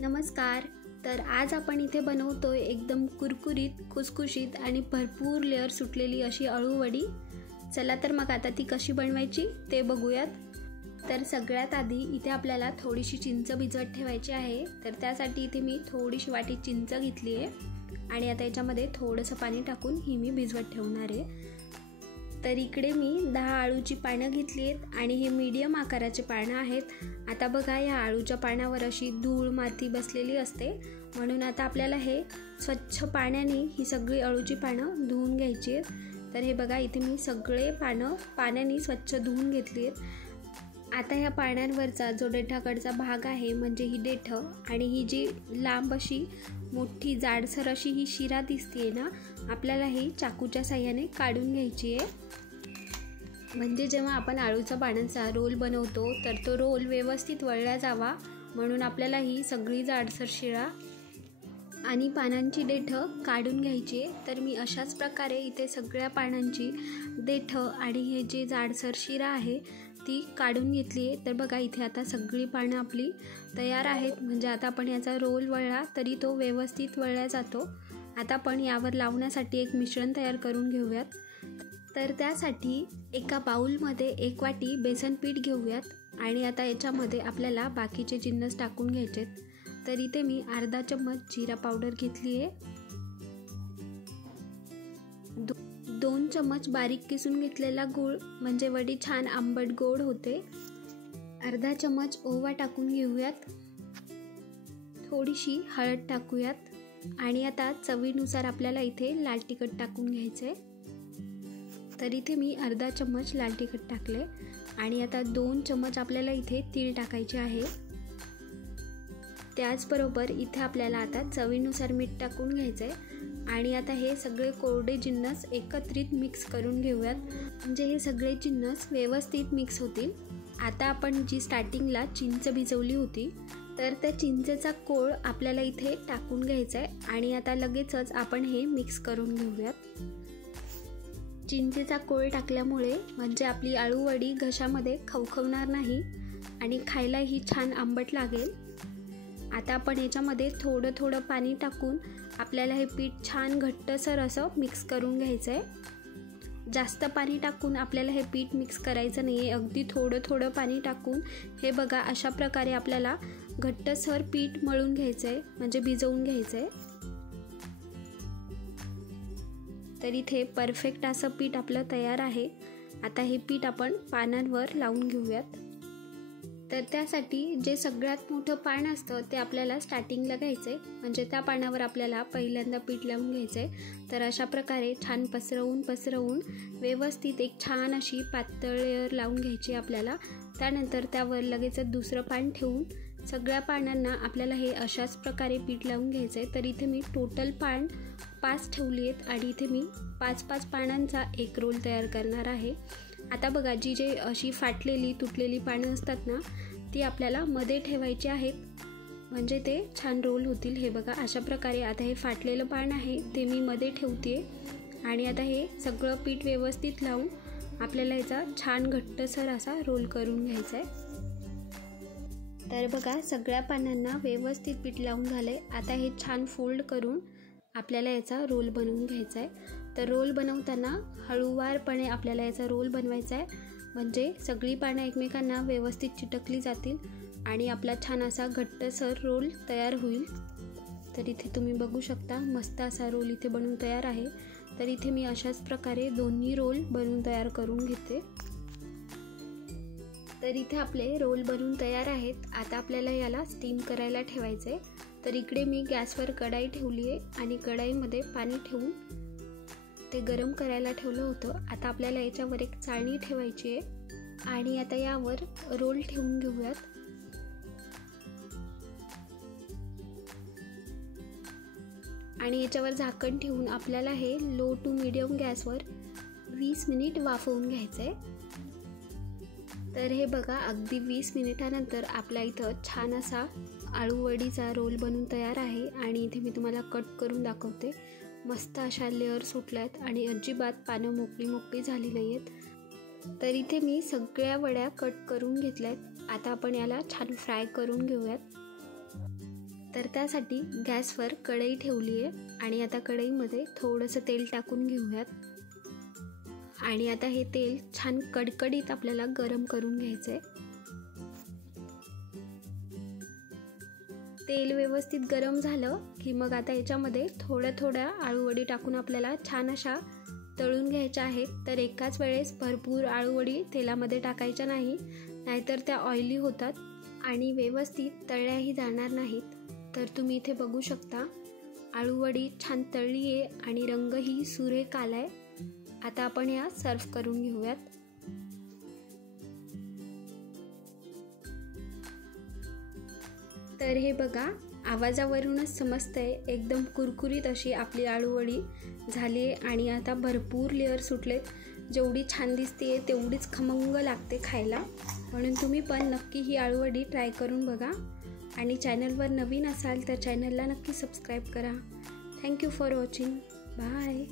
नमस्कार. तर आज आपण इथे बनवतोय एकदम कुरकुरीत, खुसखुशीत आणि भरपूर लेअर सुटलेली अशी अळूवडी. चला तर मग आता ती कशी बनवायची ते बघूयात. तर सगळ्यात आधी इथे आपल्याला थोडीशी चिंच भिजवत ठेवायची आहे. तर त्यासाठी इथे मी थोडीशी वाटी चिंच घेतली आहे आणि आता याच्यामध्ये थोडंसं पाणी टाकून ही मी भिजवत ठेवणार आहे. तर इकडे मी 10 आळूची पानं घेतली आहेत आणि हे मीडियम आकाराचे पानं आहेत. आता बघा, या आळूच्या पानावर अशी धूळ माती बसलेली असते, म्हणून आता आपल्याला हे स्वच्छ पाण्याने ही सगळी अळूची पानं धुवून घ्यायची आहेत. तर हे बघा, इथे मी सगळे पानं पाण्याने स्वच्छ धुवून घेतली आहेत. आता ह्या पानांवरचा जो देठाकडचा भाग आहे, म्हणजे ही देठं आणि ही जी लांब अशी मोठी जाडसर अशी ही शिरा दिसते ना, आपल्याला ही चाकूच्या साह्याने काढून घ्यायची आहे. म्हणजे जेव्हा आपण आळूच्या पानांचा रोल बनवतो तर तो रोल व्यवस्थित वळला जावा, म्हणून आपल्याला ही सगळी जाडसर शिरा आणि पानांची देठं काढून घ्यायची आहे. तर मी अशाच प्रकारे इथे सगळ्या पानांची देठं आणि हे जे जाडसर शिरा आहे ती काढून घेतली आहे. तर बघा, इथे आता सगळी पानं आपली तयार आहेत. म्हणजे आता आपण याचा रोल वळला तरी तो व्यवस्थित वळला जातो. आता आपण यावर लावण्यासाठी एक मिश्रण तयार करून घेऊयात. तर त्यासाठी एका बाउलमध्ये 1 वाटी बेसन पीठ घेऊयात आणि आता याच्यामध्ये आपल्याला बाकीचे जिन्नस टाकून घ्यायचेत. तर इथे मी अर्धा चम्मच जिरा पावडर घेतली आहे, 2 चम्मच बारीक किसून घेतलेला गूळ, म्हणजे वडी छान आंबट गोड होते, अर्धा चम्मच ओवा टाकून घेऊयात, थोडीशी हळद टाकूयात आणि आता चवीनुसार आपल्याला इथे लाल तिखट टाकून घ्यायचं आहे. तर इथे मी अर्धा चम्मच लाल तिखट टाकले आणि आता 2 चम्मच आपल्याला इथे तीळ टाकायचे आहे. त्याचबरोबर इथे आपल्याला आता चवीनुसार मीठ टाकून घ्यायचं आहे आणि आता हे सगळे कोरडे जिन्नस एकत्रित मिक्स करून घेऊयात, म्हणजे हे सगळे जिन्नस व्यवस्थित मिक्स होतील. आता आपण जी स्टार्टिंगला चिंच भिजवली होती, तर त्या चिंचेचा कोळ आपल्याला इथे टाकून घ्यायचा आहे आणि आता लगेचच आपण हे मिक्स करून घेऊयात. चिंचेचा कोळ टाकल्यामुळे म्हणजे आपली अळूवडी घशामध्ये खवखवणार नाही आणि खायलाही छान आंबट लागेल. आता आपण याच्यामध्ये थोडं थोडं पाणी टाकून आपल्याला हे पीठ छान घट्टसर असं मिक्स करून घ्यायचं आहे. जास्त पाणी टाकून आपल्याला हे पीठ मिक्स करायचं नाही आहे, अगदी थोडं थोडं पाणी टाकून हे बघा अशा प्रकारे आपल्याला घट्टसर पीठ मळून घ्यायचं आहे, म्हणजे भिजवून घ्यायचं आहे. तर इथे परफेक्ट असं पीठ आपलं तयार आहे. आता हे पीठ आपण पानांवर लावून घेऊयात. तर त्यासाठी जे सगळ्यात मोठं पान असतं ते आपल्याला स्टार्टिंगला घ्यायचं आहे, म्हणजे त्या पानावर आपल्याला पहिल्यांदा पीठ लावून घ्यायचं आहे. तर अशा प्रकारे छान पसरवून व्यवस्थित एक छान अशी पातळ लेअर लावून घ्यायची आपल्याला. त्यानंतर त्यावर लगेचच दुसरं पान ठेवून सगळ्या पानांना आपल्याला हे अशाच प्रकारे पीठ लावून घ्यायचं आहे. तर इथे मी टोटल पान 5 ठेवली आहेत आणि इथे मी 5-5 पानांचा एक रोल तयार करणार आहे. आता बघा, जी अशी फाटलेली तुटलेली पानं असतात ना, ती आपल्याला मध्ये ठेवायची आहेत, म्हणजे ते छान रोल होतील. हे बघा अशा प्रकारे आता हे फाटलेलं पान आहे ते मी मध्ये ठेवते आणि आता हे सगळं पीठ व्यवस्थित लावून आपल्याला याचा छान घट्टसर असा रोल करून घ्यायचा आहे. तर बघा, सगळ्या पानांना व्यवस्थित पीठ लावून झाले. आता हे छान फोल्ड करून आपल्याला याचा रोल बनवून घ्यायचा आहे. तर रोल बनवताना हळूवारपणे आपल्याला याचा रोल बनवायचा आहे, म्हणजे सगळी पानं एकमेकांना व्यवस्थित चिटकली जातील आणि आपला छान असा घट्टसर रोल तयार होईल. तर इथे तुम्ही बघू शकता मस्त असा रोल इथे बनवून तयार आहे. तर इथे मी अशाच प्रकारे दोन्ही रोल बनवून तयार करून घेते. तर इथे आपले रोल बनवून तयार आहेत. आता आपल्याला याला स्टीम करायला ठेवायचं आहे. तर इकडे मी गॅसवर कढाई ठेवली आहे आणि कढाईमध्ये पाणी ठेवून ते गरम करायला ठेवलं होतं. आता आपल्याला याच्यावर एक चाळणी ठेवायची आहे आणि आता यावर रोल ठेवून घेऊयात. आणि याच्यावर झाकण ठेवून आपल्याला हे लो टू मीडियम गॅसवर 20 मिनिट वाफवून घ्यायचं आहे. तर हे बघा, अगदी 20 मिनिटानंतर आपल्या इथं छान असा अळूवडीचा रोल बनवून तयार आहे आणि इथे मी तुम्हाला कट करून दाखवते. मस्त अशा लेअर सुटल्या आहेत आणि अजिबात पानं मोकळी झाली नाही आहेत. तर इथे मी सगळ्या वड्या कट करून घेतल्या आहेत. आता आपण याला छान फ्राय करून घेऊयात. तर त्यासाठी गॅसवर कढई ठेवली आहे आणि आता कढईमध्ये थोडंसं तेल टाकून घेऊयात आणि आता हे तेल छान कडकडीत आपल्याला गरम करून घ्यायचं आहे। तेल व्यवस्थित गरम झालं की मग आता याच्यामध्ये थोड्या थोड्या आळूवडी टाकून आपल्याला छान अशा तळून घ्यायच्या आहेत। तर एकाच वेळेस भरपूर आळूवडी तेलामध्ये टाकायच्या नाही, नाहीतर त्या ऑइली होतात आणि व्यवस्थित तळल्याही जाणार नाहीत। तर तुम्ही इथे बघू शकता आळूवडी छान तळली आहे आणि रंगही सुरेख आलाय। आता आपण या सर्व करून घेऊयात। तर हे बघा, आवाजावरूनच समजतंय एकदम कुरकुरीत अशी आपली आळूवडी झाली आहे आणि आता भरपूर लेअर सुटलेत। जेवढी छान दिसते तेवढीच खमंग लागते खायला, म्हणून तुम्ही पण नक्की ही आळूवडी ट्राय करून बघा आणि चॅनलवर नवीन असाल तर चॅनलला नक्की सबस्क्राईब करा। Thank you for watching. बाय।